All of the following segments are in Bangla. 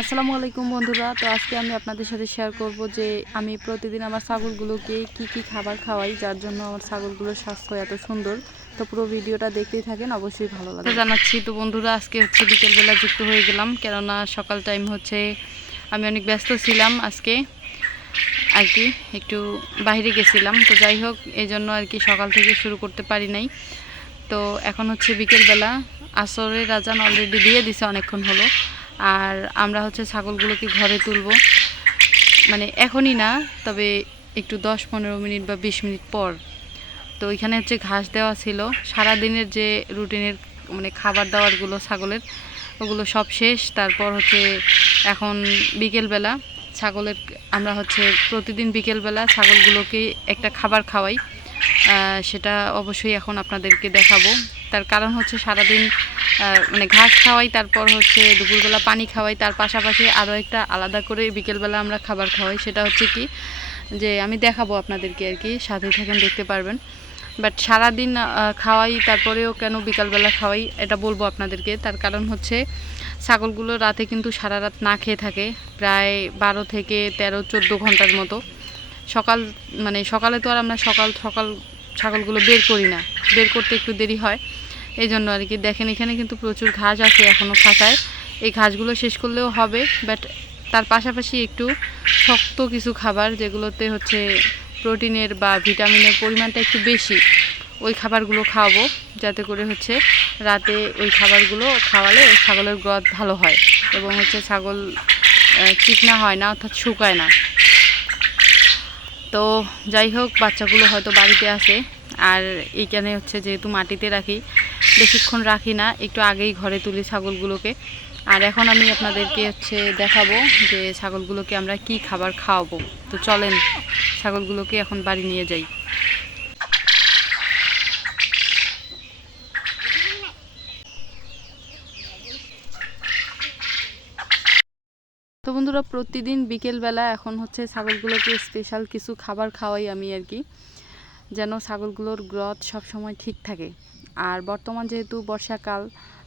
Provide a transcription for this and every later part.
আসসালামু আলাইকুম বন্ধুরা। তো আজকে আমি আপনাদের সাথে শেয়ার করব যে আমি প্রতিদিন আমার ছাগলগুলোকে কি খাবার খাওয়াই, যার জন্য আমার ছাগলগুলোর স্বাস্থ্য এত সুন্দর। তো পুরো ভিডিওটা দেখতেই থাকেন, অবশ্যই ভালো লাগবে। জানাচ্ছি তো বন্ধুরা, আজকে হচ্ছে বিকেলবেলা যুক্ত হয়ে গেলাম, কেননা সকাল টাইম হচ্ছে আমি অনেক ব্যস্ত ছিলাম আজকে আর কি, একটু বাইরে গেছিলাম। তো যাই হোক, এই জন্য আর কি সকাল থেকে শুরু করতে পারি নাই। তো এখন হচ্ছে বিকেলবেলা, আসরের আজান অলরেডি দিয়ে দিছে অনেকক্ষণ হলো। আর আমরা হচ্ছে ছাগলগুলোকে ঘরে তুলব, মানে এখনই না, তবে একটু 10-15 মিনিট বা 20 মিনিট পর। তো এখানে হচ্ছে ঘাস দেওয়া ছিল, সারাদিনের যে রুটিনের মানে খাবার দাবারগুলো ছাগলের, ওগুলো সব শেষ। তারপর হচ্ছে এখন বিকেলবেলা ছাগলের আমরা হচ্ছে প্রতিদিন বিকেলবেলা ছাগলগুলোকে একটা খাবার খাওয়াই, সেটা অবশ্যই এখন আপনাদেরকে দেখাবো। তার কারণ হচ্ছে সারাদিন মানে ঘাস খাওয়াই, তারপর হচ্ছে দুপুরবেলা পানি খাওয়াই, তার পাশাপাশি আরও একটা আলাদা করে বিকেলবেলা আমরা খাবার খাওয়াই। সেটা হচ্ছে কি, যে আমি দেখাবো আপনাদেরকে আর কি, সাথে থাকেন দেখতে পারবেন। বাট সারাদিন খাওয়াই, তারপরেও কেন বিকালবেলা খাওয়াই এটা বলবো আপনাদেরকে। তার কারণ হচ্ছে ছাগলগুলো রাতে কিন্তু সারা রাত না খেয়ে থাকে, প্রায় 12 থেকে 13-14 ঘন্টার মতো। সকালে তো আর আমরা সকাল ছাগলগুলো বের করি না, বের করতে একটু দেরি হয়, এই জন্য আর কি। দেখেন এখানে কিন্তু প্রচুর ঘাস আছে এখনও খাঁচায়, এই ঘাসগুলো শেষ করলেও হবে। বাট তার পাশাপাশি একটু শক্ত কিছু খাবার, যেগুলোতে হচ্ছে প্রোটিনের বা ভিটামিনের পরিমাণটা একটু বেশি, ওই খাবারগুলো খাওয়াবো, যাতে করে হচ্ছে রাতে ওই খাবারগুলো খাওয়ালে ছাগলের গ্রোথ ভালো হয় এবং হচ্ছে ছাগল চিকনা হয় না, অর্থাৎ শুকায় না। তো যাই হোক, বাচ্চাগুলো হয়তো বাড়িতে আসে, আর এইখানে হচ্ছে যেহেতু মাটিতে রাখি, বেশিক্ষণ রাখি না, একটু আগেই ঘরে তুলি ছাগলগুলোকে। আর এখন আমি আপনাদেরকে হচ্ছে দেখাবো যে ছাগলগুলোকে আমরা কি খাবার খাওয়াবো। তো চলেন ছাগলগুলোকে এখন বাড়ি নিয়ে যাই। তো বন্ধুরা, প্রতিদিন বিকেলবেলা এখন হচ্ছে ছাগলগুলোকে স্পেশাল কিছু খাবার খাওয়াই আমি আর কি, যেন ছাগলগুলোর গ্রোথ সবসময় ঠিক থাকে। আর বর্তমান যেহেতু বর্ষাকাল,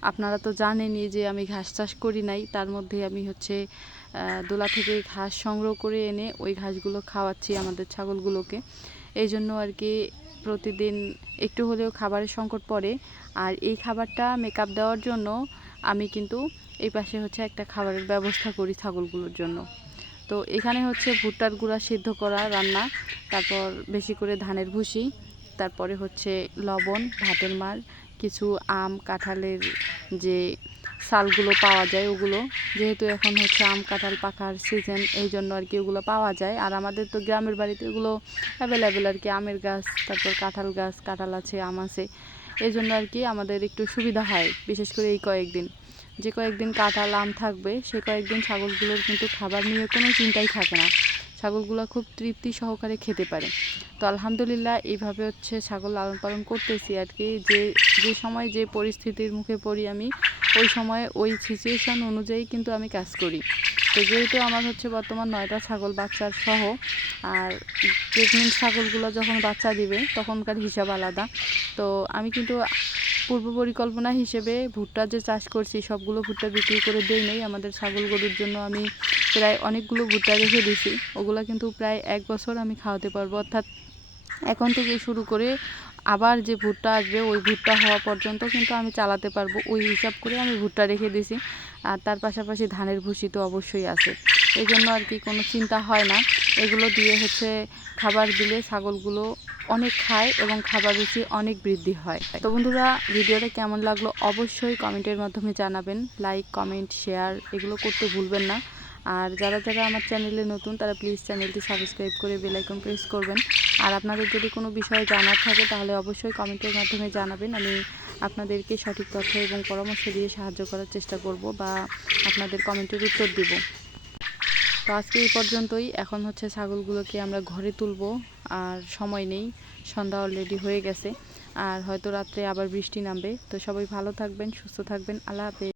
আপনারা তো জানেনই যে আমি ঘাস চাষ করি নাই, তার মধ্যে আমি হচ্ছে দোলা থেকে ঘাস সংগ্রহ করে এনে ওই ঘাসগুলো খাওয়াচ্ছি আমাদের ছাগলগুলোকে। এই জন্য আর কি প্রতিদিন একটু হলেও খাবারের সংকট পড়ে। আর এই খাবারটা মেকআপ দেওয়ার জন্য আমি কিন্তু এই পাশে হচ্ছে একটা খাবারের ব্যবস্থা করি ছাগলগুলোর জন্য। তো এখানে হচ্ছে ভুট্টার গুঁড়া সিদ্ধ করা রান্না, তারপর বেশি করে ধানের ভুসি, তারপরে হচ্ছে লবণ, ভাতের মার, কিছু আম কাঁঠালের যে শালগুলো পাওয়া যায় ওগুলো, যেহেতু এখন হচ্ছে আম কাঁঠাল পাকার সিজন, এই জন্য আর কি ওগুলো পাওয়া যায়। আর আমাদের তো গ্রামের বাড়িতে ওগুলো অ্যাভেলেবেল আর কি, আমের গাছ, তারপর কাঁঠাল গাছ, কাঁঠাল আছে, আম আছে, এই জন্য আর কি আমাদের একটু সুবিধা হয়। বিশেষ করে এই কয়েকদিন, যে কয়েকদিন কাঁঠাল আম থাকবে, সে কয়েকদিন ছাগলগুলোর কিন্তু খাবার নিয়ে কোনো চিন্তাই থাকে না, ছাগলগুলো খুব তৃপ্তি সহকারে খেতে পারে। তো আলহামদুলিল্লাহ এইভাবে হচ্ছে ছাগল লালন পালন করতেছি আর কি। যে সময় যে পরিস্থিতির মুখে পড়ি আমি, ওই সময় ওই সিচুয়েশান অনুযায়ী কিন্তু আমি কাজ করি। তো যেহেতু আমার হচ্ছে বর্তমান 9টা ছাগল বাচ্চার সহ, আর প্রেগনেন্ট ছাগলগুলো যখন বাচ্চা দিবে তখনকার হিসাব আলাদা। তো আমি কিন্তু পূর্ব পরিকল্পনা হিসেবে ভুট্টা যে চাষ করছি, সবগুলো ভুট্টা বিক্রি করে দেই নেই, আমাদের ছাগল গরুর জন্য আমি প্রায় অনেকগুলো ভুট্টা রেখে দিছি। ওগুলো কিন্তু প্রায় 1 বছর আমি খাওয়াতে পারবো, অর্থাৎ এখন থেকে শুরু করে আবার যে ভুট্টা আসবে ওই ভুট্টা হওয়া পর্যন্ত কিন্তু আমি চালাতে পারবো, ওই হিসাব করে আমি ভুট্টা রেখে দিছি। আর তার পাশাপাশি ধানের ভুসি তো অবশ্যই আছে, এই জন্য আর কি কোনো চিন্তা হয় না। এগুলো দিয়ে হচ্ছে খাবার দিলে ছাগলগুলো অনেক খায় এবং খাবার রুচি অনেক বৃদ্ধি হয়। তো বন্ধুরা, ভিডিওটা কেমন লাগলো অবশ্যই কমেন্টের মাধ্যমে জানাবেন। লাইক, কমেন্ট, শেয়ার এগুলো করতে ভুলবেন না। আর যারা আমার চ্যানেলে নতুন, তারা প্লিজ চ্যানেলটি সাবস্ক্রাইব করে বেল আইকন প্রেস করবেন। আর আপনাদের যদি কোনো বিষয়ে জানার থাকে তাহলে অবশ্যই কমেন্টের মাধ্যমে জানাবেন, আমি আপনাদেরকে সঠিক তথ্য এবং পরামর্শ দিয়ে সাহায্য করার চেষ্টা করব বা আপনাদের কমেন্টের উত্তর দিব। তো আজকে এই পর্যন্তই। এখন হচ্ছে ছাগলগুলোকে আমরা ঘরে তুলবো, আর সময় নেই, সন্ধ্যা অলরেডি হয়ে গেছে, আর হয়তো রাত্রে আবার বৃষ্টি নামবে। তো সবাই ভালো থাকবেন, সুস্থ থাকবেন, আল্লাহ হাফেজ।